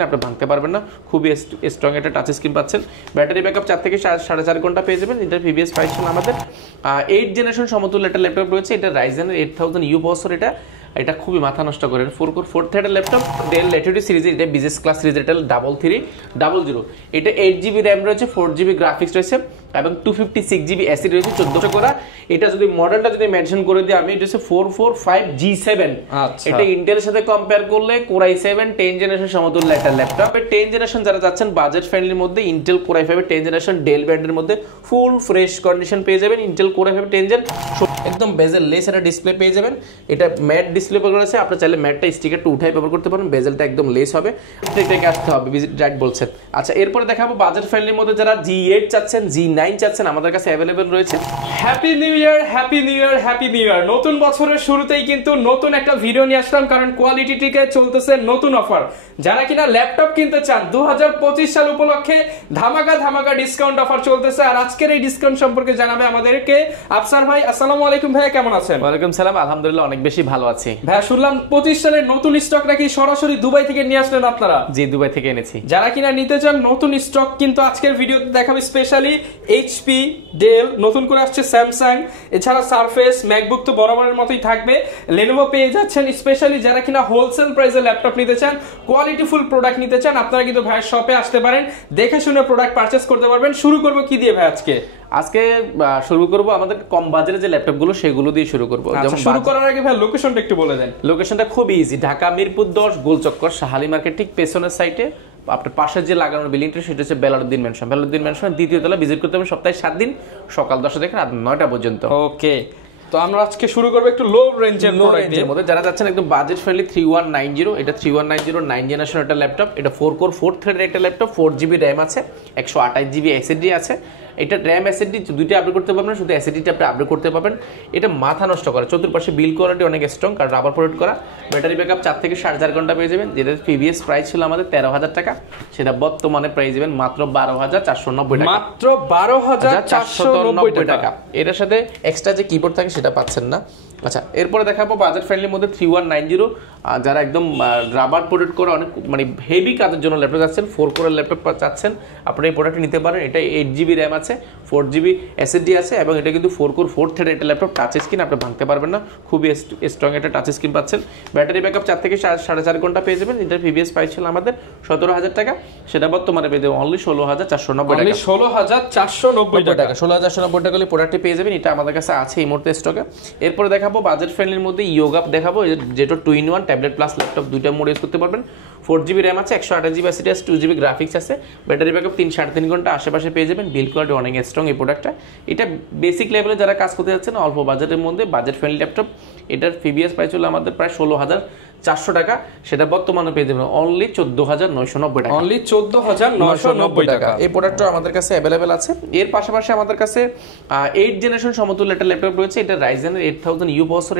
Screen, আপনি ভাঙতে পারবেন না, খুবই স্ট্রং একটা টাচ স্ক্রিন পাচ্ছেন। ব্যাটারি ব্যাকআপ 4 থেকে 4.5 ঘন্টা পেয়ে যাবেন। এটা প্রিভিয়াস প্রাইস ছিল আমাদের 8 জেনারেশন সমতুল্য একটা ল্যাপটপ রয়েছে। এটা রাইজেনের 8000U প্রসেসর। এটা খুবই মাথা নষ্ট করে 4 কোর 4 থ্রেডের ল্যাপটপ। ডেল ল্যাটিটিউড সিরিজের, এটা বিজনেস ক্লাস সিরিজের, এটা 3300। এটা 8GB র্যাম রয়েছে, 4GB গ্রাফিক্স রয়েছে এবং 256GB এসএসডি রয়েছে 1400 করা। এটা যদি মডেলটা যদি মেনশন করে দিই আমি, এটা হচ্ছে 445G7। এটা ইন্টেলের সাথে কম্পেয়ার করলে Core i7 10 জেনারেশন সমতুল্য একটা ল্যাপটপ। 10 জেনারেশন যারা যাচ্ছেন বাজেট ফ্রেন্ডলির মধ্যে, Intel Core i5 10 generation del ব্র্যান্ডের মধ্যে ফুল ফ্রেশ কন্ডিশন পেয়ে যাবেন। ইন্টেল Core i5 10 জেন একদম বেজেল লেস একটা ডিসপ্লে পেয়ে যাবেন। এটা ম্যাট ডিসপ্লে করা আছে, আপনি চাইলে ম্যাটটা স্টিকারটা উঠাই ব্যবহার করতে পারেন। বেজেলটা একদম লেস হবে, এটাকে আসতে হবে ভিজিট রাইট বলছেন। আচ্ছা, এরপরে দেখাবো বাজেট ফ্রেন্ডলির মধ্যে যারা G8 চাচ্ছেন, G9 চাচ্ছেন, আমাদের কাছে অ্যাভেলেবেল রয়েছে। Happy new year, happy new year, happy new year. নতুন বছরের শুরুতেই কিন্তু নতুন একটা ভিডিও নিয়ে আসলাম, কারণ কোয়ালিটি টিকে চলতেছে নতুন অফার। যারা কিনা ল্যাপটপ কিনতে চান 2025 সাল উপলক্ষে ধামাকা ডিসকাউন্ট অফার চলতেছে। আর আজকের এই ডিসকাউন্ট সম্পর্কে জানাবে আমাদেরকে আফসার ভাই। আসসালামু আলাইকুম ভাই, কেমন আছেন? ওয়ালাইকুম সালাম, আলহামদুলিল্লাহ অনেক বেশি ভালো আছি। ভাই শুনলাম 25 সালের নতুন স্টক নাকি সরাসরি দুবাই থেকে নিয়ে আসলেন আপনারা? জি, দুবাই থেকে এনেছি। যারা কিনা নিতে চান নতুন স্টক কিন্তু আজকের ভিডিওতে দেখাবে স্পেশালি এইচপি, ডেল, নতুন করে আসছে স্যামসাং, এছাড়া সারফেস, ম্যাকবুক তো বরাবরের মতোই থাকবে, লেনোভো পেয়ে যাচ্ছেন। স্পেশালি যারা কিনা হোলসেল প্রাইসে ল্যাপটপ নিতে চান, কোয়ালিটিফুল প্রোডাক্ট নিতে চান, আপনারা কিন্তু ভাইয়ের শপে আসতে পারেন, দেখে শুনে প্রোডাক্ট পারচেজ করতে পারবেন। শুরু করব কি দিয়ে ভাই আজকে? আজকে শুরু করব আমাদের কম বাজারের যে ল্যাপটপগুলো সেগুলো দিয়ে শুরু করব। যেমন শুরু করার আগে ভাই লোকেশনটা একটু বলে দেন। লোকেশনটা খুব ইজি, ঢাকা মিরপুর 10 গোলচক্কর শাহালি মার্কেট ঠিক পেছনের সাইডে আপনার পাশের যে লাগানোর বিল্ডিংটা সেটা হচ্ছে বেলালউদ্দিন ম্যানশন। বেলালউদ্দিন ম্যানশনের দ্বিতীয় তলা ভিজিট করতে হবে সপ্তাহে 7 দিন, সকাল 10টা থেকে রাত 9টা পর্যন্ত। ওকে, তো আমরা আজকে শুরু করব একটু লো রেঞ্জের মধ্যে। যারা যাচ্ছেন একদম বাজেট ফ্রেন্ডলি 3190, এটা 3190 9 জেনারেশন একটা ল্যাপটপ। এটা 4 কোর 4 থ্রেডের একটা ল্যাপটপ, 4GB র্যাম আছে, 128GB এসএসডি আছে। এটা র্যাম এসএসডি দুইটা আপডেট করতে পারবেন, শুধু এসএসডিটা আপনি আপডেট করতে পারবেন। এটা মাথা নষ্ট করে, চতুর্পাশে বিল কোয়ালিটি অনেক স্ট্রং, কারণ রাবার প্রোটেক্ট করা। ব্যাটারি ব্যাকআপ 4 থেকে 4.5 ঘন্টা পেয়ে যাবেন। যেটা প্রিভিয়াস প্রাইস ছিল আমাদের 13,000 টাকা, সেটা বর্তমানে প্রাইস যাবেন মাত্র 12,490 টাকা। মাত্র 12,490 টাকা। এটার সাথে এক্সট্রা যে কিবোর্ড থাকে সেটা পাচ্ছেন না। আচ্ছা, এরপরে দেখাবো বাজেট ফ্রেন্ডলির মধ্যে 3190, যারা একদম রাবার প্রোটেক্ট করে অনেক মানে হেভি কাজের জন্য ল্যাপটপ চাচ্ছেন, 4 কোরের ল্যাপটপ চাচ্ছেন, আপনি এই প্রোডাক্টটি নিতে পারেন। এটা 8GB র্যাম আছে, 4GB এসএসডি আছে এবং এটা কিন্তু 4 কোর 4 থ্রেডের একটা ল্যাপটপ, টাচ স্ক্রিন, আপনি ভাঙতে পারবেন না, খুবই স্ট্রং একটা টাচ স্ক্রিন পাচ্ছেন। ব্যাটারি ব্যাকআপ 4 থেকে 4.5 ঘন্টা পেয়ে যাবেন। এটা প্রিভিয়াস প্রাইস ছিল আমাদের 17,000 টাকা, সেটা বর্তমানে পেয়ে যাবেন অনলি 16,490 টাকা। 16,490 টাকা 16,490 টাকা প্রোডাক্টটি পেয়ে যাবেন। এটা আমাদের কাছে আছে এই মুহূর্তে স্টকে। এরপরে দেখাবো বাজেট ফ্রেন্ডলির মধ্যে ইয়োগা দেখাবো, যেটা 2-in-1 ট্যাবলেট প্লাস ল্যাপটপ, দুইটা মোড ইউজ করতে পারবেন। 4GB র্যাম আছে, 128GB এসএসডি আছে, 2GB গ্রাফিক্স আছে, ব্যাটারি ব্যাকআপ 3-3.5 ঘন্টা আশেপাশে পেয়ে যাবেন। বিল কোয়ালিটি অনেক স্ট্রং এই প্রোডাক্টটা। এটা বেসিক লেভেলে যারা কাজ করতে যাচ্ছেন অল্প বাজেটের মধ্যে, বাজেট ফ্রেন্ডলি ল্যাপটপ। এটার প্রিভিয়াস প্রাইস হলো আমাদের প্রায় 16,400 টাকা, সেটা বর্তমানে পেয়ে যাবেন অনলি 14,990 টাকা। অনলি 14,990 টাকা। এই প্রোডাক্টটা আমাদের কাছে অ্যাভেলেবেল আছে। এর পাশাপাশি আমাদের কাছে 8 জেনারেশন সমতুল্য একটা ল্যাপটপ রয়েছে। এটা রাইজেনের 8000U প্রসেসর।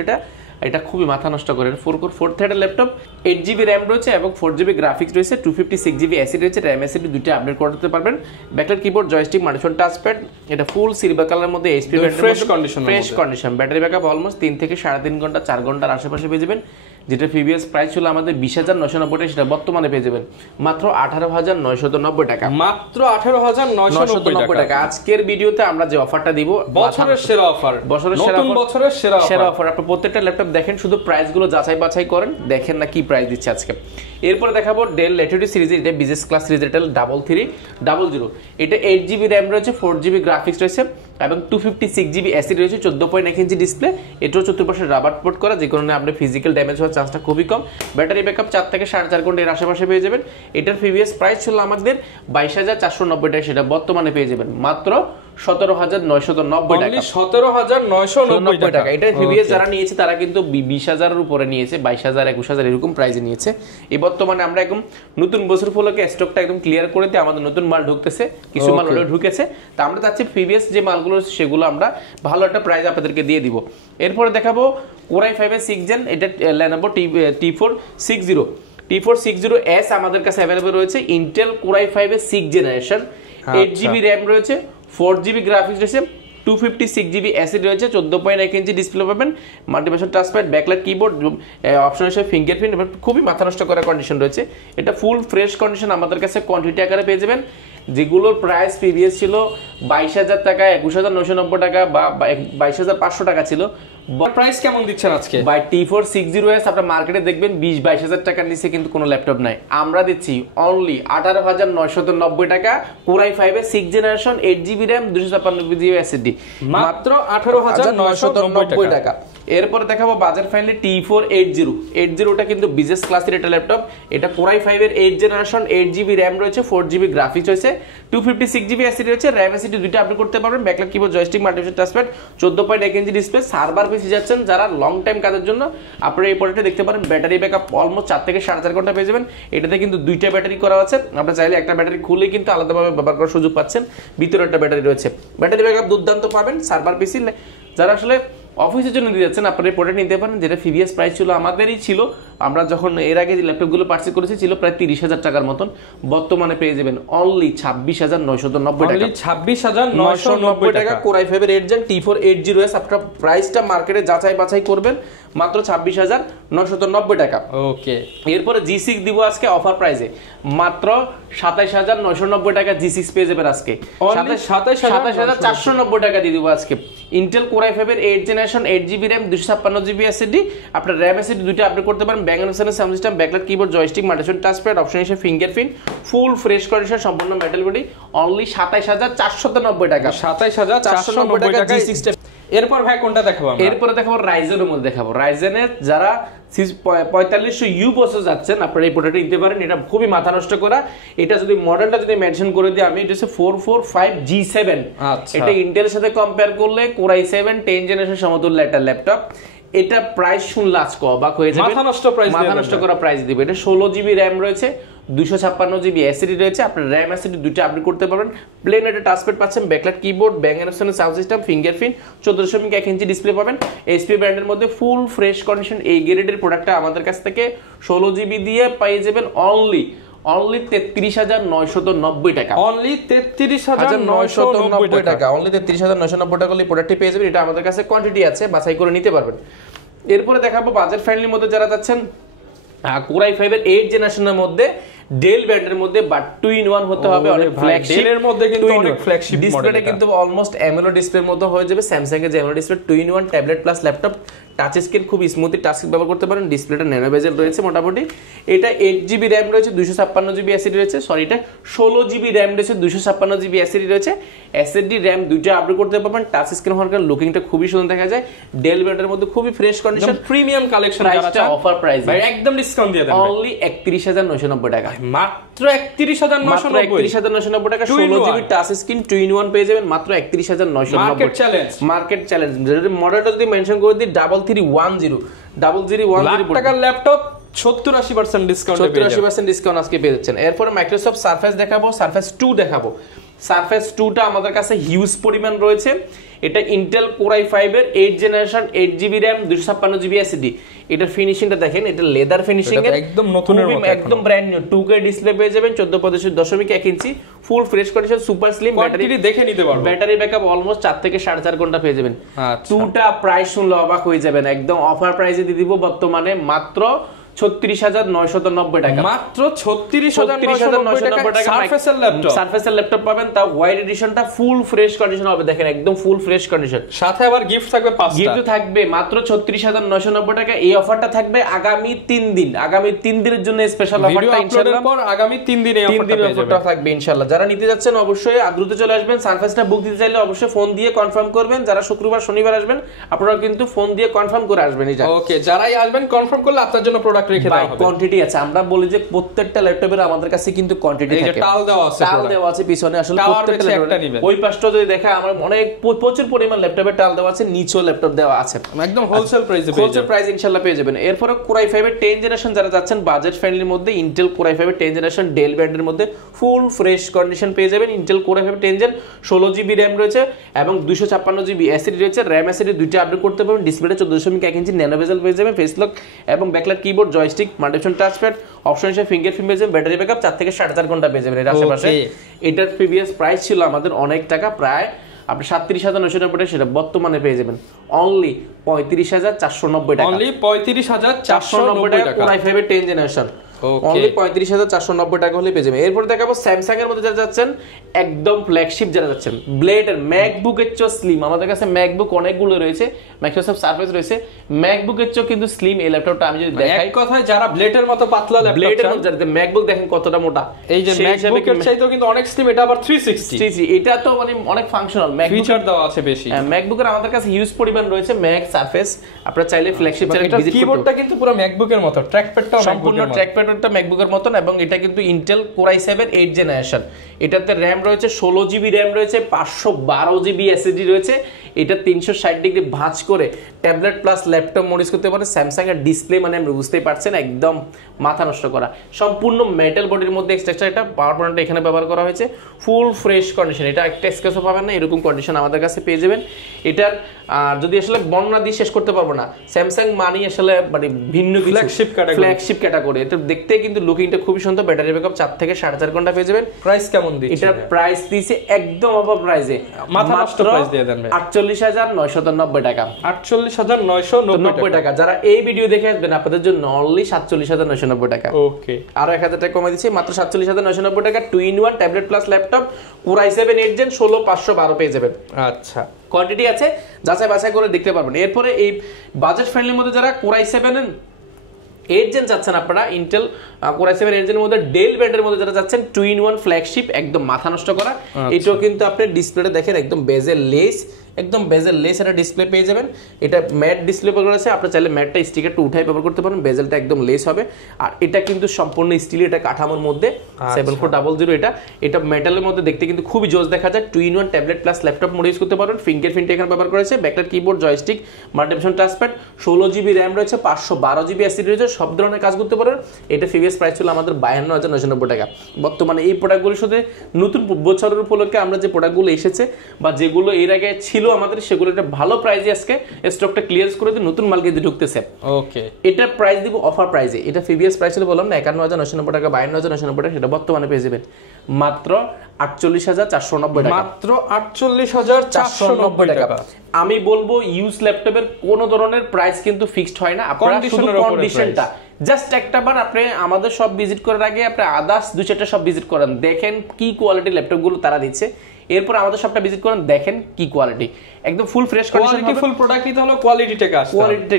এটা খুবই মাথা নষ্ট করে 4 কোর 4 থ্রেডের ল্যাপটপ, 8GB র্যাম রয়েছে এবং 4GB গ্রাফিক্স রয়েছে, 256GB এসএসডি রয়েছে, র্যাম এসএসডি দুইটা আপডেট করতে পারবেন। ব্যাকলাইট কিবোর্ড, জয়স্টিক, মাল্টিফোন টাচপ্যাড। এটা ফুল সিলভার কালারের মধ্যে HP fresh condition. Battery backup almost 3 থেকে 3.5 ঘন্টা 4 ঘন্টার আশেপাশে পেয়ে যাবেন। যেটা প্রিভিয়াস প্রাইস ছিল আমাদের 20,990 টাকা, সেটা বর্তমানে পেয়ে যাবেন মাত্র 18,990 টাকা। মাত্র 18,990 টাকা। আজকের ভিডিওতে আমরা যে অফারটা দিব, বছরের সেরা অফার, বছরের সেরা অফার। আপনি প্রত্যেকটা ল্যাপটপ দেখেন, শুধু প্রাইসগুলো যাচাই বাছাই করেন, দেখেন না কি প্রাইস দিচ্ছে আজকে। এরপরে দেখাবো ডেল ল্যাটিটিউড সিরিজের, এটা বিজনেস ক্লাস সিরিজ, এটা 3300। এটা 8GB র্যাম রয়েছে, 4GB গ্রাফিক্স রয়েছে এবং 256GB এসএসডি রয়েছে, 14.1 ইঞ্চি ডিসপ্লে। এটাও চতুর্পাশে রাবার পোর্ট করা, যে কারণে আপনি ফিজিক্যাল ড্যামেজ হওয়ার চান্সটা খুবই কম। ব্যাটারি ব্যাকআপ 4 থেকে 4.5 ঘন্টা এর আশেপাশে পেয়ে যাবেন। এটার প্রিভিয়াস প্রাইস ছিল আমাদের 22,490 টাকা, সেটা বর্তমানে পেয়ে যাবেন মাত্র 17,990 টাকা। 17,990 টাকা। এটা প্রিভিয়াস যারা নিয়েছে তারা কিন্তু 20,000 এর উপরে নিয়েছে, 22,000 21,000 এরকম প্রাইসে নিয়েছে। এই বর্তমানে আমরা একদম নতুন বছর উপলক্ষে স্টকটা একদম ক্লিয়ার করে দিয়ে আমাদের নতুন মাল ঢুকতেছে, কিছু মাল অলরেডি ঢুকেছে, তা আমরা চাচ্ছি প্রিভিয়াস যে মালগুলো সেগুলো আমরা ভালো একটা প্রাইস আপনাদেরকে দিয়ে দিব। এরপরে দেখাবো Core i5 এর 6 জেন, এটা Lenovo T460S আমাদের কাছে অ্যাভেলেবল রয়েছে। ইন্টেল Core i5 এর 6 জেনারেশন, 8GB র্যাম রয়েছে, 4GB গ্রাফিক্স রয়েছে, 256GB অ্যাসিড রয়েছে, 14.1 ইঞ্চি ডিসপ্লে পাবেন, মাল্টিভার্সন টাচপ্যাড, ব্যাকলাইট কিবোর্ড, অপশন হিসেবে ফিঙ্গারপ্রিন্ট এবং খুবই মাথা নষ্ট করা কন্ডিশন রয়েছে। এটা ফুল ফ্রেশ কন্ডিশন আমাদের কাছে কোয়ান্টিটি আকারে পেয়ে যাবেন, যেগুলোর প্রাইস প্রিভিয়াস ছিল 22,000 টাকা, 21,990 টাকা বা 22,500 টাকা ছিল। প্রাইস কেমন দিচ্ছেন আজকে? বাই T4 60S আপনার মার্কেটে দেখবেন 20-22,000 টাকার নিচে কিন্তু কোনো ল্যাপটপ নাই, আমরা দিচ্ছি অনলি 18,990 টাকা, Core i5 এর 6th generation, 8GB RAM, 256GB SSD, মাত্র 18,990 টাকা। এরপরে দেখাবো বাজার ফ্রেন্ডলি T4 80টা কিন্তু বিজনেস ক্লাসের একটা ল্যাপটপ। এটা Core i5 এর 8th জেনারেশন, 8GB RAM রয়েছে, 4GB গ্রাফিক্স রয়েছে, 256GB SSD রয়েছে, RAM SSD দুইটা আপনি করতে পারবেন, ব্যাকলাইট কিবোর্ড, জয়স্টিক, মাল্টিভার্সন টাচপ্যাড, 14.1 ইঞ্চি ডিসপ্লে, সার্ভার পিসি যাচ্ছেন যারা লং টাইম কাজের জন্য আপনারা এই প্রোডাক্টটা দেখতে পারেন। ব্যাটারি ব্যাকআপ অলমোস্ট 4 থেকে 4.5 ঘন্টা পেয়ে যাবেন। এটাতে কিন্তু দুইটা ব্যাটারি করা আছে, আপনারা চাইলে একটা ব্যাটারি খুলে কিন্তু আলাদাভাবে ব্যবহার করার সুযোগ পাচ্ছেন, ভিতরে একটা ব্যাটারি রয়েছে, ব্যাটারি ব্যাকআপ দুর্দান্ত পাবেন। সার্ভার পিসি যারা আসলে অফিসের জন্য দিয়ে যাচ্ছেন আপনারা এই প্রোডাক্ট নিতে পারেন, যেটা প্রিভিয়াস প্রাইস ছিল আমাদেরই ছিল, আমরা যখন এর আগে যে ল্যাপটপগুলো পারচেজ করেছি ছিল প্রায় 30,000 টাকার মতন, বর্তমানে পেয়ে যাবেন অনলি 26,990 টাকা। 26,990 টাকা Core i5 এর 8 জেন T4 80S। আপনারা প্রাইসটা মার্কেটে যাচাই বাছাই করবেন, মাত্র 26,990 টাকা। ওকে, এরপরে G6 দিব আজকে অফার প্রাইসে, মাত্র 27,990 টাকা G6 পেয়ে যাবেন আজকে, 27,490 টাকা দিয়ে দিব আজকে। ইন্টেল Core i5 এর 8th generation, 8GB RAM, 256GB SSD, আপনার RAM SSD দুইটা আপডেট করতে পারেন, Bangalore sound system, backlight keyboard, joystick, মাল্টিভার্সন টাচপ্যাড, অপশন হিসেবে ফিঙ্গারপ্রিন্ট, ফুল ফ্রেশ কন্ডিশন, সম্পূর্ণ মেটাল বডি, অনলি 27,490 টাকা। 27,490 টাকা G6 টা। এরপর ভাই কোনটা দেখাবো আমরা? এরপরে দেখাবো রাইজেনের মধ্যে দেখাবো। রাইজেনের যারা 4500U প্রসেসর যাচ্ছেন আপনারা এই প্রোডাক্টটা নিতে পারেন, এটা খুবই মাথা নষ্ট করা। এটা যদি মডেলটা যদি মেনশন করে দিই আমি, এটা হচ্ছে 445G7। এটা ইন্টেলের সাথে কম্পেয়ার করলে Core i7 10th জেনারেশন সমতুল্য একটা ল্যাপটপ। এটা প্রাইস শুনলে আজকে অবাক হয়ে যাবে, মাথা নষ্ট করা প্রাইস দিবে। এটা 16GB RAM রয়েছে, 256GB SSD রয়েছে, আপনার RAM SSD দুইটা আপডেট করতে পারবেন, প্লেন একটা টাচপ্যাড পাচ্ছেন, backlight keyboard, Bangalore sound system, fingerprint, 14.1 inch display পাবেন। HP ব্র্যান্ডের মধ্যে ফুল ফ্রেশ কন্ডিশন এই গ্রেডের প্রোডাক্টটা আমাদের কাছ থেকে 16GB দিয়ে পেয়ে যাবেন অনলি 33,990 টাকা। অনলি 33,990 টাকা। অনলি 33,990 টাকা হলে প্রোডাক্টটি পেয়ে যাবেন। এটা আমাদের কাছে কোয়ান্টিটি আছে, বাছাই করে নিতে পারবেন। এরপরে দেখাবো বাজেট ফ্রেন্ডলির মধ্যে যারা যাচ্ছেন Core i5 এর 8th জেনারেশনের মধ্যে, ডেল ব্র্যান্ডের মধ্যে, বাট 2-in-1 হতে হবে, অনেক ফ্ল্যাগশিপ ডেলের মধ্যে কিন্তু অনেক ফ্ল্যাগশিপ ডিসপ্লেটা কিন্তু অলমোস্ট AMOLED ডিসপ্লের মতো হয়ে যাবে। স্যামসাং এর যে AMOLED display 2-in-1 tablet plus laptop, touch screen, খুব স্মুথলি টাচ স্ক্রিন ব্যবহার করতে পারেন। ডিসপ্লেটা ন্যানো বেজেল রয়েছে মোটামুটি। এটা 8GB RAM রয়েছে, 256GB SSD রয়েছে, সরি এটা 16GB RAM রয়েছে, 256GB SSD রয়েছে, SSD RAM দুইটা আপডেট করতে পারবেন। টাচ স্ক্রিন হওয়ার কারণে লুকিংটা খুবই সুন্দর দেখা যায়। ডেল ব্র্যান্ডের মধ্যে খুবই ফ্রেশ কন্ডিশন, প্রিমিয়াম কালেকশন, প্রাইসটা অফার প্রাইস ভাই একদম ডিসকাউন্ট দিয়ে দেন, অনলি 31,990 টাকা। মাত্র 31,990 টাকা। 16GB টাচ স্ক্রিন 2-in-1 পেয়ে যাবেন মাত্র 31,990। মার্কেট চ্যালেঞ্জ মডেলটা যদি মেনশন করে দিই 3310 টাকার ল্যাপটপ 70-80% ডিসকাউন্ট, 70-80% ডিসকাউন্ট আজকে পেয়ে যাচ্ছেন। এরপর মাইক্রোসফট সারফেস দেখাবো, সারফেস 2 দেখাবো। সারফেস 2টা আমাদের কাছে হিউজ পরিমাণ রয়েছে। এটা ইন্টেল Core i5 এর 8th generation, 8GB RAM, 256GB SSD। এটা ফিনিশিংটা দেখেন, এটা লেদার ফিনিশিং এর, একদম নতুনের মতো, একদম ব্র্যান্ড নিউ। 2K ডিসপ্লে পেয়ে যাবেন, 14.1 inch, full fresh condition, super slim battery, দেখে নিতে পারবেন। ব্যাটারি ব্যাকআপ অলমোস্ট 4 থেকে 4.5 ঘন্টা পেয়ে যাবেন। 2টা প্রাইস শুনলে অবাক হয়ে যাবেন, একদম অফার প্রাইসে দিয়ে দিব বর্তমানে মাত্র 36,990 টাকা। মাত্র 36,990 টাকা সারফেসের ল্যাপটপ। সারফেসের ল্যাপটপ পাবেন, তাও হোয়াইট এডিশনটা ফুল ফ্রেশ কন্ডিশন হবে, দেখেন একদম ফুল ফ্রেশ কন্ডিশন। সাথে আবার গিফট থাকবে 5টা। গিফট থাকবে মাত্র 36,990 টাকা। এই অফারটা থাকবে আগামী 3 দিন, আগামী 3 দিনের জন্য স্পেশাল অফারটা ইনশাআল্লাহ। পর আগামী 3 দিন এই অফারটা থাকবে ইনশাআল্লাহ। যারা নিতে যাচ্ছেন অবশ্যই দ্রুত চলে আসবেন। সারফেসটা বুক দিতে চাইলে অবশ্যই ফোন দিয়ে কনফার্ম করবেন। যারা শুক্রবার শনিবার আসবেন আপনারা কিন্তু ফোন দিয়ে কনফার্ম করে আসবেন। ওকে, যারাই আসবেন কনফার্ম করলে আপনার জন্য প্রোডাক্ট রেখে দেওয়া হবে। কোয়ান্টিটি আছে, আমরা বলি যে প্রত্যেকটা ল্যাপটপের আমাদের কাছে কিন্তু কোয়ান্টিটি থাকে, টাল দেওয়া আছে পিছনে। আসলে প্রত্যেকটা ল্যাপটপ ওই পাশটা যদি দেখা আমরা অনেক প্রচুর পরিমাণ ল্যাপটপে টাল দেওয়া আছে, নিচেও ল্যাপটপ দেওয়া আছে, একদম হোলসেল প্রাইসে ইনশাআল্লাহ পেয়ে যাবেন। এরপর Core i5 এর 10th জেনারেশন যারা যাচ্ছেন বাজেট ফ্রেন্ডলির মধ্যে, ইন্টেল Core i5 এর 10th জেনারেশন ডেল ব্র্যান্ডের মধ্যে ফুল ফ্রেশ কন্ডিশন পেয়ে যাবেন। Intel Core i5 10th gen, 16GB RAM রয়েছে এবং 256GB SSD রয়েছে, RAM SSD দুইটা আপডেট করতে পারবেন। ডিসপ্লেটা 14.1 ইঞ্চি ন্যানো বেজেল পেয়ে যাবেন, ফেস লক এবং ব্যাকলাইট কিবোর্ড, জয়স্টিক, মাল্টিভার্সন টাচপ্যাড, অপশন হিসেবে ফিঙ্গারপ্রিন্ট পেয়ে যাবেন, ব্যাটারি ব্যাকআপ 4 থেকে 4.5 ঘন্টা পেয়ে যাবেন। এর আশেপাশে এটার প্রিভিয়াস প্রাইস ছিল আমাদের অনেক টাকা, প্রায় আপনি 37,990 টাকা সেটা বর্তমানে পেয়ে যাবেন অনলি 35,490 টাকা। অনলি 35,490 টাকা কোরাই 5 এর 10 জেনারেশন অনলি 35,490 টাকা হলে পেয়ে যাবেন। এরপর দেখাবো স্যামসাং এর মধ্যে যারা যাচ্ছেন একদম ফ্ল্যাগশিপ যারা যাচ্ছেন ব্লেডের ম্যাকবুকের চেয়ে স্লিম, আমাদের কাছে ম্যাকবুক অনেকগুলো রয়েছে, মাইক্রোসফট সারফেস রয়েছে, ম্যাকবুকের চেয়ে কিন্তু স্লিম এই ল্যাপটপটা আমি যদি দেখাই এক কথায় যারা ব্লেডের মতো পাতলা ল্যাপটপ ব্লেডের মধ্যে যারা ম্যাকবুক দেখেন কতটা মোটা, এই যে ম্যাকবুকের চাইতেও কিন্তু অনেক স্লিম, এটা আবার 360 এটা তো মানে অনেক ফাংশনাল ফিচার দেওয়া আছে বেশি। ম্যাকবুকের আমাদের কাছে হিউজ পরিমাণ রয়েছে, ম্যাক সারফেস আপনারা চাইলে ফ্ল্যাগশিপ চ্যানেল ভিজিট করতে। কিবোর্ডটা কিন্তু পুরো ম্যাকবুকের মতো, ট্র্যাকপ্যাডটাও সম্পূর্ণ ট্র্যাকপ্যাডটা ম্যাকবুকের মতন, এবং এটা কিন্তু ইন্টেল কোরাই 7 8 জেনারেশন। এটাতে র‍্যাম রয়েছে 16 জিবি র‍্যাম রয়েছে, 512 জিবি এসএসডি রয়েছে। এটা 360 ডিগ্রি ভাঁজ করে ট্যাবলেট প্লাস ল্যাপটপ মডিউল করতে পারে। স্যামসাং এর ডিসপ্লে মানে আপনি বুঝতেই পারছেন একদম মাথা নষ্ট করা, সম্পূর্ণ মেটাল বডির মধ্যে স্ট্রাকচার। এটা পাওয়ার পয়েন্টটা এখানে ব্যবহার করা হয়েছে, ফুল ফ্রেশ কন্ডিশন, এটা একটা স্ক্র্যাচও পাবেন না, এরকম কন্ডিশন আমাদের কাছে পেয়ে যাবেন। এটার যদি আসলে বর্ণনা দিয়ে শেষ করতে পারবো না, স্যামসাং মানি আসলে মানে ভিন্ন ফ্ল্যাগশিপ ক্যাটাগরি। এটা দেখতে কিন্তু লুকিংটা খুবই সুন্দর, ব্যাটারি ব্যাকআপ 4 থেকে 4.5 ঘন্টা পেয়ে যাবেন। প্রাইস কেমন দিচ্ছে? এটা প্রাইস দিয়েছে একদম অফার প্রাইসে, মাথা নষ্ট প্রাইস দিয়ে দেন 48,990 টাকা। 48,990 টাকা। যারা এই ভিডিও দেখে আসবেন আপনাদের জন্য অনলি 47,990 টাকা। ওকে, আরো 1000 টাকা কমে দিচ্ছি, মাত্র 47,990 টাকা। 2-in-1 tablet plus laptop Core i 7 8 gen 16,512 পেয়ে যাবেন। আচ্ছা, কোয়ান্টিটি আছে, যাচাই বাছাই করে দেখতে পারবেন। এরপরে এই বাজেট ফ্রেন্ডলির মধ্যে যারা কোরাই 7 8 জেন চাচ্ছেন আপনারা, ইন্টেল কোরাই 7 8 জেনের মধ্যে ডেল ব্র্যান্ডের মধ্যে যারা চাচ্ছেন 2-in-1 ফ্ল্যাগশিপ একদম মাথা নষ্ট করা। এটাও কিন্তু আপনি ডিসপ্লেটা দেখেন একদম বেজেল লেস, একদম বেজেল লেস একটা ডিসপ্লে পেয়ে যাবেন। এটা ম্যাট ডিসপ্লে ব্যবহার করেছে, আপনি চাইলে ম্যাটটা স্টিকারটা উঠাই ব্যবহার করতে পারেন, বেজেলটা একদম লেস হবে। আর এটা কিন্তু সম্পূর্ণ স্টিল, এটা কাঠামোর মধ্যে 7400, এটা মেটালের মধ্যে দেখতে কিন্তু খুবই জোস দেখা যায়। 2-in-1 tablet plus laptop mode use করতে পারেন, ফিঙ্গারপ্রিন্ট এখানে ব্যবহার করেছে, backlight keyboard, joystick, multifunction touchpad, 16 GB RAM রয়েছে, 512 জিবি এসএসডি রয়েছে, সব ধরনের কাজ করতে পারেন। এটা প্রিভিয়াস প্রাইস ছিল আমাদের 52,990 টাকা। বর্তমানে এই প্রোডাক্টগুলোর সাথে নতুন বছরের উপলক্ষে আমরা যে প্রোডাক্টগুলো এসেছে বা যেগুলো এর আগে ছিল আমাদের, সেগুলো একটা ভালো প্রাইসে আজকে স্টকটা ক্লিয়ার করে দিয়ে নতুন মাল কিন্তু ঢুকতেছে। ওকে, এটা প্রাইস দিব অফার প্রাইসে। এটা প্রিভিয়াস প্রাইস ছিল বললাম না 51,990 টাকা, 52,990 টাকা, সেটা বর্তমানে পেয়ে যাবেন মাত্র 48,490 টাকা। মাত্র 48,490 টাকা। আমি বলবো ইউজ ল্যাপটপের কোনো ধরনের প্রাইস কিন্তু ফিক্সড হয় না, আপনারা শুধু কন্ডিশনটা জাস্ট একটাবার আপনি আমাদের সব ভিজিট করার আগে আপনি আদার্স 2-4টা সব ভিজিট করেন, দেখেন কি কোয়ালিটি ল্যাপটপগুলো তারা দিচ্ছে। এরপর আমাদের সবটা ভিজিট করেন, দেখেন কি কোয়ালিটি, একদম ফুল ফ্রেশ কন্ডিশন হবে। ফুল প্রোডাক্ট নিতে হলে কোয়ালিটি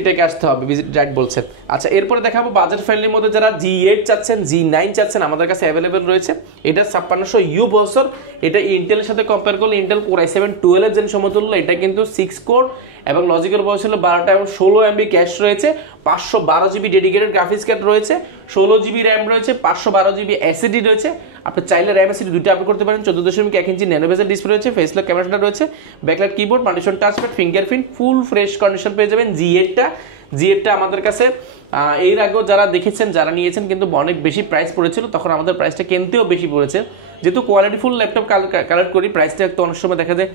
থেকে আসতে হবে, ভিজিট রাইট বলছেন। আচ্ছা, এরপরে দেখাবো বাজেট ফ্রেন্ডলির মধ্যে যারা G8 চাচ্ছেন, G9 চাচ্ছেন, আমাদের কাছে अवेलेबल রয়েছে। এটা 5600U প্রসেসর, এটা ইন্টেলের সাথে কম্পেয়ার করলে ইন্টেল কোরাই 7 12 জেন সমতুল্য। এটা কিন্তু 6 কোর এবং লজিক্যাল প্রসেসর হলো 12টা এবং 16 MB ক্যাশ রয়েছে, 512 জিবি ডেডিকেটেড গ্রাফিক্স কার্ড রয়েছে, 16 জিবি র‍্যাম রয়েছে, 512 জিবি এসএসডি রয়েছে। আপনি চাইলে র‍্যাম এসএসডি দুটো আপলোড করতে পারেন। 14.1 ইঞ্চি ন্যানো বেজেল ডিসপ্লে রয়েছে, ফেস লক ক্যামেরাটা রয়েছে, backlight keyboard, multifunction touchpad, fingerprint, full fresh condition পেয়ে যাবেন। G8টা আমাদের কাছে এর আগেও যারা দেখেছেন, যারা নিয়েছেন কিন্তু অনেক বেশি প্রাইস পড়েছিল, তখন আমাদের প্রাইসটা কিনতেও বেশি পড়েছে। যেহেতু কোয়ালিটি ফুল ল্যাপটপ কালেক্ট করি, প্রাইসটা একটু অনেক সময় দেখা যায়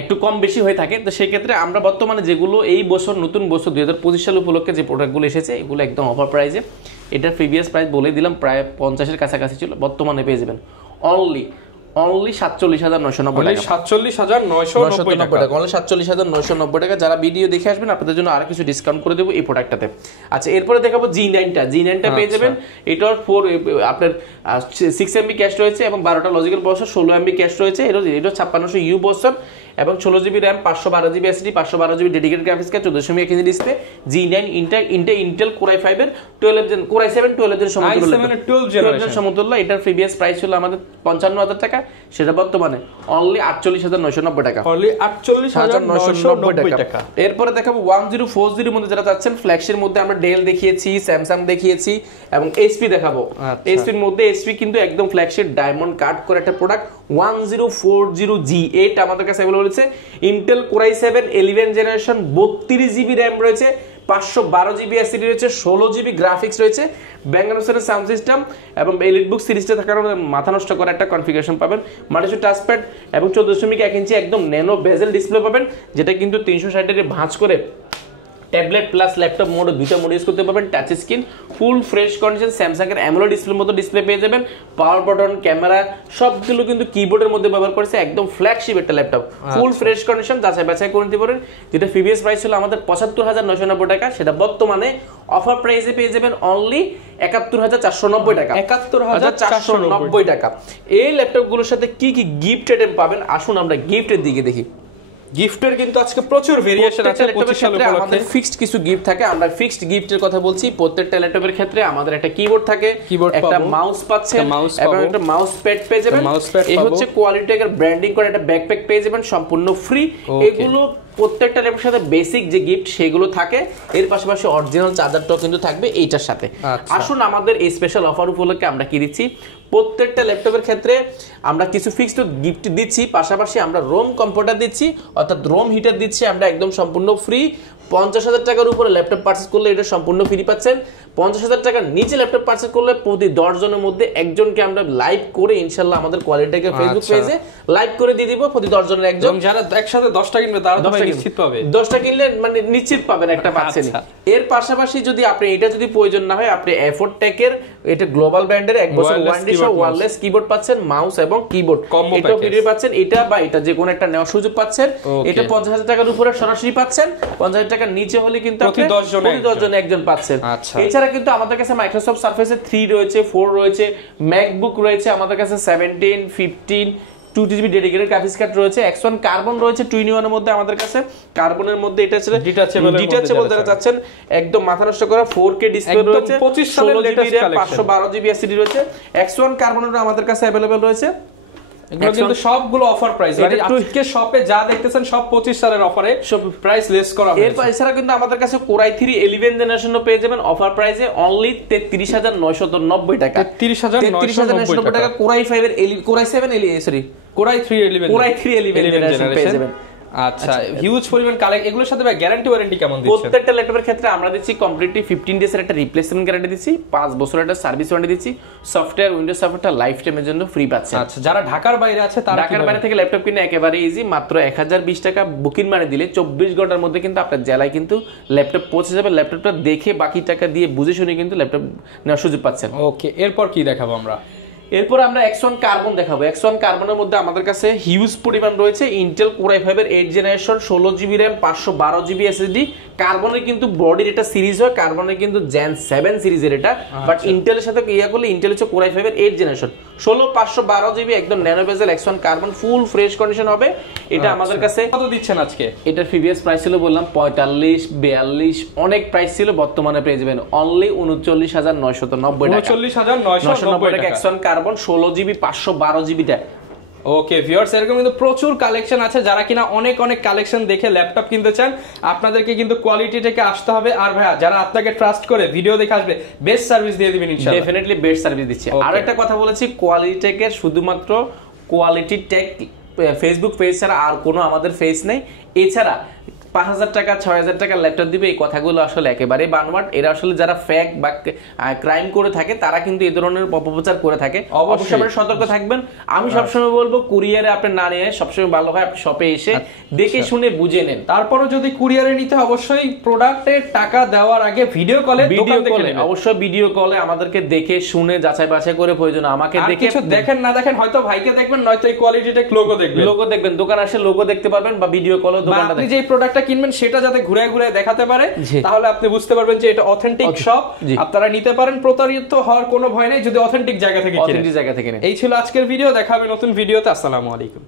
একটু কম বেশি হয়ে থাকে। তো সেই ক্ষেত্রে আমরা বর্তমানে যেগুলো এই বছর নতুন বছর 2025 সাল উপলক্ষে যে প্রোডাক্টগুলো এসেছে, এগুলো একদম অফার প্রাইসে। এটার প্রিভিয়াস প্রাইস বলে দিলাম প্রায় 50-এর কাছাকাছি ছিল, বর্তমানে পেয়ে যাবেন অনলি 47,990 টাকা। 47,990 টাকা, অনলি 47,990 টাকা। যারা ভিডিও দেখে আসবেন আপনাদের জন্য আরো কিছু ডিসকাউন্ট করে দেবো এই প্রোডাক্টটাতে। আচ্ছা, এরপরে দেখাবো G9টা পেয়ে যাবেন। এটার আপনার 6 MB ক্যাশ রয়েছে এবং 12টা লজিক্যাল প্রসেসর, 16 MB ক্যাশ রয়েছে। এটা 5600U প্রসেসর এবং 16 GB RAM, 512 GB SSD, 512 GB dedicated graphics card, 14.1 inch display. G9 Intel core i 5 এর 12 জেন, কোরাই 7 12 জেন সমতুল্য। এটার প্রিভিয়াস প্রাইস ছিল আমাদের 55,000 টাকা, সেটা বর্তমানে অনলি 48,990 টাকা। অনলি 48,990 টাকা। এরপরে দেখাবো 1040 মধ্যে যারা চাচ্ছেন, ফ্ল্যাগশিপের মধ্যে আমরা ডেল দেখিয়েছি, স্যামসাং দেখিয়েছি এবং এইচপি দেখাবো। এইচপির মধ্যে এইচপি কিন্তু একদম ফ্ল্যাগশিপ ডায়মন্ড কাট করে একটা প্রোডাক্ট 1040 G8 আমাদের কাছে अवेलेबल রয়েছে। Intel core i 7 11 generation, 32 GB RAM রয়েছে, 512 জিবি এসএসডি রয়েছে, 16 জিবি গ্রাফিক্স রয়েছে, ব্যাঙ্গালোরের সাউন্ড সিস্টেম এবং এলিট বুক সিরিজটা থাকার মাথা নষ্ট করা একটা কনফিগারেশন পাবেন, মাল্টিফাংশন টাচপ্যাড এবং 14.1 ইঞ্চি একদম ন্যানো বেজেল ডিসপ্লে পাবেন, যেটা কিন্তু 360 ডিগ্রি ভাঁজ করে ট্যাবলেট প্লাস ল্যাপটপ মোড দুইটা মোড ইউজ করতে পারবেন। টাচ স্ক্রিন, ফুল ফ্রেশ কন্ডিশন, স্যামসাং এর অ্যামোলেড ডিসপ্লের মতো ডিসপ্লে পেয়ে যাবেন। পাওয়ার বাটন, ক্যামেরা সবগুলো কিন্তু কিবোর্ডের মধ্যে ব্যবহার করেছে, একদম ফ্ল্যাগশিপ একটা ল্যাপটপ, ফুল ফ্রেশ কন্ডিশন, যাচাই বাছাই করে নিতে পারেন। যেটা প্রিভিয়াস প্রাইস ছিল আমাদের ৭৫,৯৯০ টাকা, সেটা বর্তমানে অফার প্রাইসে পেয়ে যাবেন অনলি ৭১,৪৯০ টাকা। ৭১,৪৯০ টাকা। এই ল্যাপটপগুলোর সাথে কি কি গিফট আইটেম পাবেন, আসুন আমরা গিফটের দিকে দেখি। গিফটের কিন্তু আজকে প্রচুর ভেরিয়েশন আছে। আমাদের ফিক্সড কিছু গিফট থাকে, আমরা ফিক্সড গিফটের কথা বলছি। প্রত্যেকটা ল্যাপটপের ক্ষেত্রে আমাদের একটা কিবোর্ড থাকে, একটা মাউস পাচ্ছেন এবং একটা মাউস প্যাড পেয়ে যাবেন। এই হচ্ছে কোয়ালিটেকের ব্র্যান্ডিং করে একটা ব্যাকপ্যাক পেয়ে যাবেন সম্পূর্ণ ফ্রি। এগুলো প্রত্যেকটা ল্যাপটপের সাথে বেসিক যে গিফট সেগুলো থাকে, এর পাশাপাশি অরিজিনাল চার্জারটাও কিন্তু থাকবে এইটার সাথে। আসুন আমাদের এই স্পেশাল অফার উপলক্ষে আমরা কি দিচ্ছি, প্রত্যেকটা ল্যাপটপের ক্ষেত্রে আমরা কিছু ফিক্সড গিফট দিচ্ছি, পাশাপাশি আমরা রোম কম্পিউটার দিচ্ছি, অর্থাৎ রোম হিটার দিচ্ছি আমরা একদম সম্পূর্ণ ফ্রি। ৫০,০০০ টাকার উপরে ল্যাপটপ পারচেজ করলে এটা সম্পূর্ণ ফ্রি পাচ্ছেন। ৫০,০০০ টাকার নিচে ল্যাপটপ পারচেজ করলে প্রতি ১০ জনের মধ্যে একজনকে আমরা লাইভ করে ইনশাআল্লাহ আমাদের কোয়ালিটিকে ফেসবুক পেজে লাইভ করে দিয়ে দিব। প্রতি ১০ জনের একজন, যারা একসাথে 10টা কিনবে তারা 10টা নিশ্চিত পাবে, 10টা কিনলে মানে নিশ্চিত পাবেন একটা পাচ্ছেন। এর পাশাপাশি যদি আপনি এটা যদি প্রয়োজন না হয়, আপনি এফোর্ড টেকের এটা গ্লোবাল ব্র্যান্ডের 1 বছর ওয়ারেন্টি সহ ওয়্যারলেস কিবোর্ড পাচ্ছেন, মাউস এবং কিবোর্ড এটা ফ্রি পাচ্ছেন। এটা বা এটা যে কোনো একটা নেওয়ার সুযোগ পাচ্ছেন। এটা ৫০,০০০ টাকার উপরে সরাসরি পাচ্ছেন, ৫০,০০০ টাকার নিচে হলে কিন্তু প্রতি 10 জনে একজন পাচ্ছেন। এছাড়া কিন্তু আমাদের কাছে মাইক্রোসফট সারফেস 3 রয়েছে, 4 রয়েছে, ম্যাকবুক রয়েছে আমাদের কাছে 17, 15, 2GB ডেডিকেটেড গ্রাফিক্স কার্ড রয়েছে, X1 কার্বন রয়েছে 2-in-1 এর মধ্যে আমাদের কাছে। কার্বনের মধ্যে এটা হচ্ছে ডিটাচেবল যারা চাচ্ছেন, একদম মাথা নষ্ট করা 4K ডিসপ্লে রয়েছে, 25 সালের লেটেস্ট কালেকশন, 512GB SSD রয়েছে। X1 কার্বনের আমাদের কাছে अवेलेबल রয়েছে। এগুলো কিন্তু সবগুলো অফার প্রাইস, মানে আজকে শপে যা দেখতেছেন সব 25 সালের অফারে, সব প্রাইস লেস করা হয়েছে। এর এছাড়া কিন্তু আমাদের কাছে Core i3 11 জেনারেশনও পেয়ে যাবেন অফার প্রাইসে অনলি 33,990 টাকা। 33,990 টাকা Core i5 এর Core i7 sorry Core i3 11 generation পেয়ে যাবেন। আচ্ছা, হিউজ পরিমাণ কালেকশন। এগুলোর সাথে গ্যারান্টি ওয়ারেন্টি কেমন দিচ্ছেন? প্রত্যেকটা ল্যাপটপের ক্ষেত্রে আমরা দিচ্ছি কমপ্লিটলি 15 ডেজ এর একটা রিপ্লেসমেন্ট গ্যারান্টি দিচ্ছি, 5 বছরের একটা সার্ভিস ওয়ারেন্টি দিচ্ছি। সফটওয়্যার উইন্ডোজ সফটওয়্যারটা লাইফ টাইমের জন্য ফ্রি পাচ্ছেন। আচ্ছা, যারা ঢাকার বাইরে আছে তারা ঢাকার বাইরে থেকে ল্যাপটপ কিনে একেবারে ইজি, মাত্র 1020 টাকা বুকিং মানি দিলে 24 ঘন্টার মধ্যে কিন্তু আপনার জেলায় কিন্তু ল্যাপটপ পৌঁছে যাবে। ল্যাপটপটা দেখে বাকি টাকা দিয়ে বুঝে শুনে কিন্তু ল্যাপটপ নেওয়ার সুযোগ পাচ্ছেন। ওকে, এরপর কি দেখাবো আমরা? এরপর আমরা X1 কার্বন দেখাবো। X1 কার্বনের মধ্যে আমাদের কাছে হিউজ পরিমাণ রয়েছে। ইন্টেল Core i5 এর 8 generation, 16GB RAM, 512GB SSD। কার্বনের কিন্তু বডির এটা সিরিজ হয়, কার্বনের কিন্তু Gen 7 সিরিজের এটা, বাট ইন্টেলের সাথে ইয়া করলে ইন্টেল হচ্ছে Core i5 এর 8 জেনারেশন, 16 512GB একদম ন্যানো বেজেল X1 কার্বন, ফুল ফ্রেশ কন্ডিশন হবে। এটা আমাদের কাছে কত দিচ্ছেন আজকে? এটার প্রিভিয়াস প্রাইস ছিল বললাম 45, 42 অনেক প্রাইস ছিল, বর্তমানে পেয়ে যাবেন অনলি 39,990 টাকা। 39,990 টাকা X1 কার্বন 16GB 512GB টা। ওকে ভিউয়ার্স, এরকম কিন্তু প্রচুর কালেকশন আছে। যারা কিনা অনেক কালেকশন দেখে ল্যাপটপ কিনতে চান, আপনাদেরকে কিন্তু কোয়ালিটি থেকে আসতে হবে। আর ভাইয়া যারা আপনাকে ট্রাস্ট করে ভিডিও দেখে আসবে, বেস্ট সার্ভিস দিয়ে দিবেন ইনশাআল্লাহ। ডেফিনেটলি বেস্ট সার্ভিস দিচ্ছি। আর একটা কথা বলেছি, কোয়ালিটি টেকের শুধুমাত্র কোয়ালিটি টেক ফেসবুক পেজ ছাড়া আর কোনো আমাদের পেজ নেই। এছাড়া 5,000 টাকা 6,000 টাকা ল্যাপটপ দিবে, এই কথাগুলো আসলে একেবারে বানোয়াট। এরা আসলে যারা ফেক বা ক্রাইম করে থাকে তারা কিন্তু এই ধরনের অপপ্রচার করে থাকে। অবশ্যই সতর্ক থাকবেন। আমি সবসময় বলবো কুরিয়ারে আপনি না নিয়ে সবসময় ভালো হয় আপনি শপে এসে দেখে শুনে বুঝে নেন। তারপরও যদি কুরিয়ারে নিতে অবশ্যই প্রোডাক্টের টাকা দেওয়ার আগে ভিডিও কলে অবশ্যই ভিডিও কলে আমাদেরকে দেখে শুনে যাচাই বাছাই করে প্রয়োজন আমাকে দেখে কিছু দেখেন না দেখেন, হয়তো ভাইকে দেখবেন, নয়তো এই কোয়ালিটিটা লোগো দেখবেন, দোকান আসে লোগো দেখতে পারবেন, বা ভিডিও কলে দোকানটা আপনি যে প্রোডাক্টটা কিনবেন সেটা যাতে ঘুরে ঘুরে দেখাতে পারে, তাহলে আপনি বুঝতে পারবেন যে এটা অথেন্টিক শপ। আপনারা নিতে পারেন, প্রতারিত হওয়ার কোনো ভয় নেই যদি অথেন্টিক জায়গা থেকে কিনেন। এই ছিল আজকের ভিডিও, দেখা হবে নতুন ভিডিওতে। আসসালামু আলাইকুম।